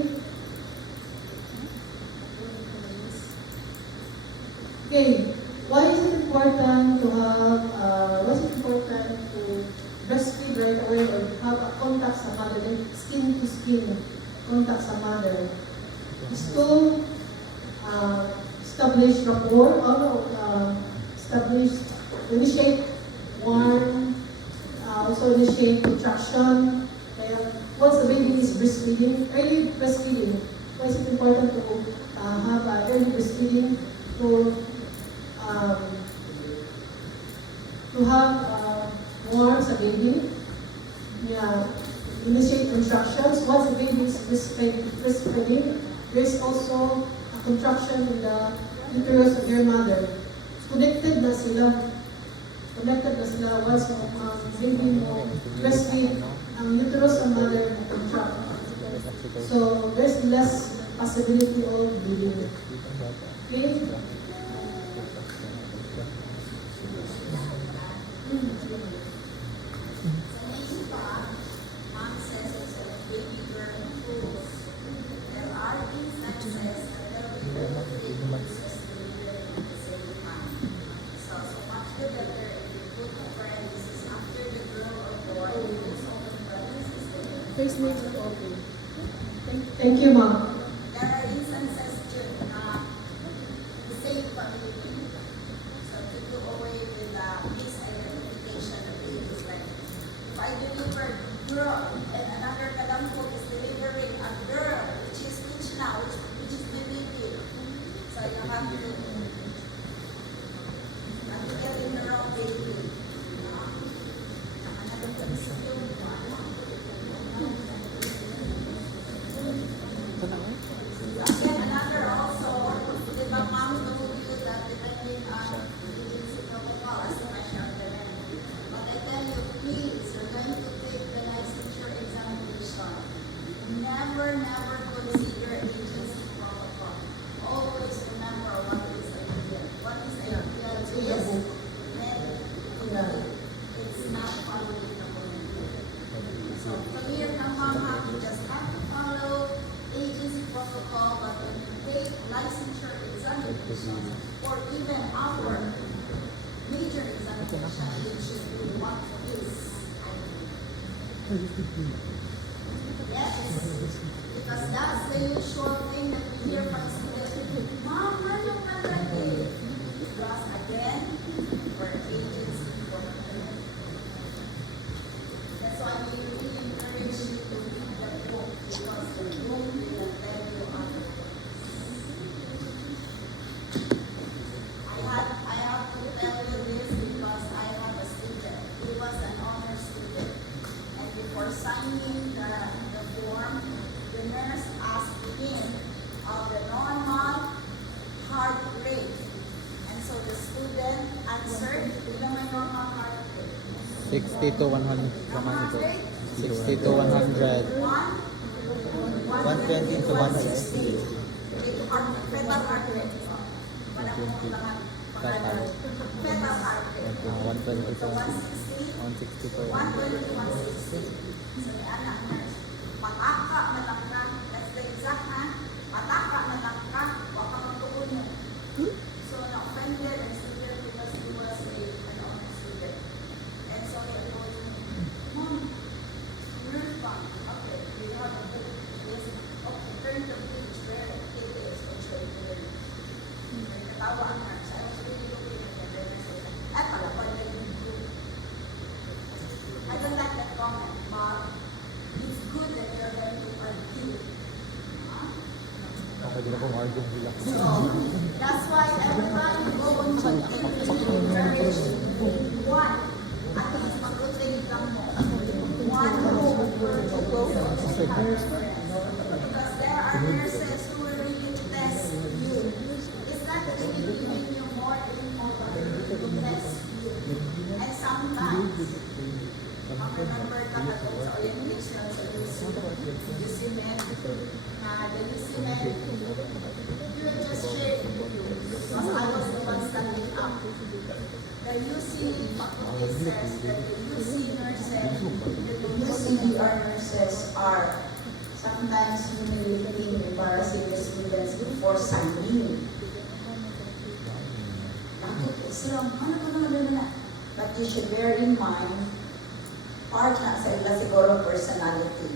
Okay, why is it important to breastfeed right away or have a contact sa mother, skin to skin contact sa mother? Is to establish rapport, initiate warm, also initiate contraction. Once the baby is breastfeeding, early breastfeeding, why is it important to have early breastfeeding to have warm sa baby? Yeah. Initiate contractions. Once the baby is breastfeeding, there is also a contraction in the uterus of their mother. Connected na sila once baby mo breastfeed, ang uterus ng mother contract. So there's less possibility of bleeding. Okay? Mom says it's a baby girl fools. There are instances that there will be delivery at the same time. So much the better if you put a parenthesis after the girl or boy, you just open parenthesis. First name is okay. Thank you, Mom. There are instances the same family. So to do away with the misidentification of babies, like if I deliver girl and another kadampot is delivering a girl, which is the baby. So you have to get in the wrong baby. Then another also, the moms told you that depending on agency protocol as the measure of the men. But I tell you, please, you're going to take the licensure examination. Never consider agency protocol. Always remember what is ideal. What is ideal is men. It's not following the community. So clear na mama, you just have to follow agency protocol, but when you take licensure examination or even our major examination, you should do what is ideal. Yes, because that's the usual thing that we hear from students. Mom, 60 to 100. 60 to 100. 120 to 160. Fetal artery. 120. Total. 120 to 160 to 120 to 160. So, may anak nurse. Pataka na lang ka. That's the exact ha. Pataka na lang ka. Huwag ka magtuon mo. So, na-offended and student because he was a student. And so, he told me, Mom, nurse ba? Okay, we have a book. Yes. Okay, turn the page where it is for children. Katawa ang nurse. I was really looking at it and I said, ay, palaban na yung group. I don't like that comment, but it's good that you're going to argue. Ako din ako mag-argue nila. So, that's why every time you go on to encourage one, at least mag-uting ka mo. One who because there are nurses who will really test you. Is that really giving you more important to test you? And sometimes, remember that sa orientation sa UC Med, the UC Med, you will just share it with you. Because I was the one standing up. The UC faculty says that the UC nurses, the UCER nurses are sometimes humiliating, embarrassing the students before signing. Bakit? Sila, but you should bear in mind, part na sa ila siguro personality.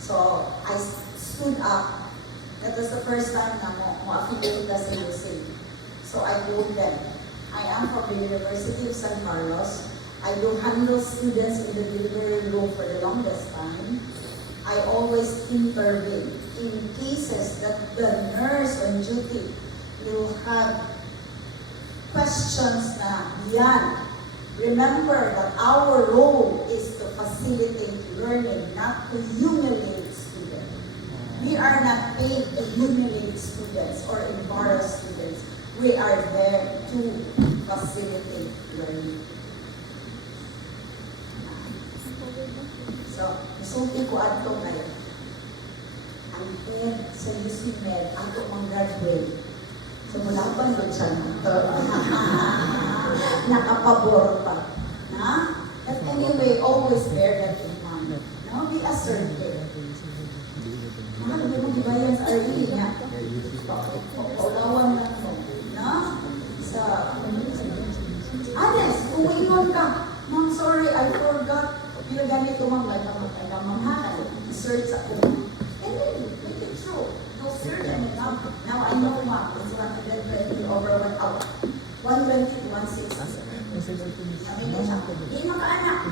So, I stood up. That was the first time na mo-affiliate na sa UC. So, I told them, I am from the University of San Carlos. I do handle students in the delivery room for the longest time. I always intervene in cases that the nurse on duty will have questions na beyond. Remember that our role is to facilitate learning, not to humiliate students. We are not paid to humiliate students or embarrass students. We are there to facilitate learning. So, isulti ko ato ngayon. Ang head sa UC Med, ato mang graduate. So, mula pa doon siya nakapabor pa. Na? But anyway, always bear that in mind. No? Be assertive. Mahal, di mo gibayan sa RE nga. Paulawan lang mo. No? So, Ades, uwinon ka. Ma'am, sorry, I forgot. Yung ganito ma'am, like mamahal. Search ako. And then, make it true. Go search and now I know ma'am, it's 120 over 1 hour. 120 to 160. Sabi niya siya, hindi makaanak.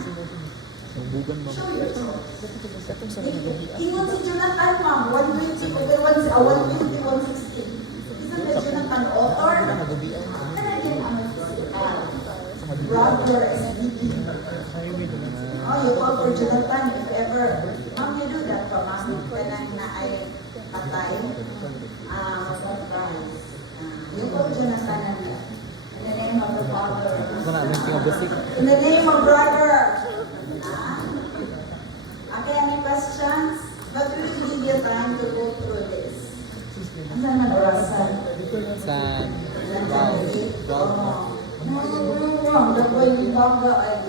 Show your choice. Ingon si Jonathan ma'am, 120 over 120, 160. Isn't that Jonathan author? Talagang ang brother SBB. Oh, you call for Jonathan if ever. Ma'am, you do that for ma'am. Kanang na ay patay. What price? You call Jonathan and in the name of the Father. In the name of brother. Okay, any questions? But we will give you time to go through this. Ano naman orasan? San? No, the boy baga ay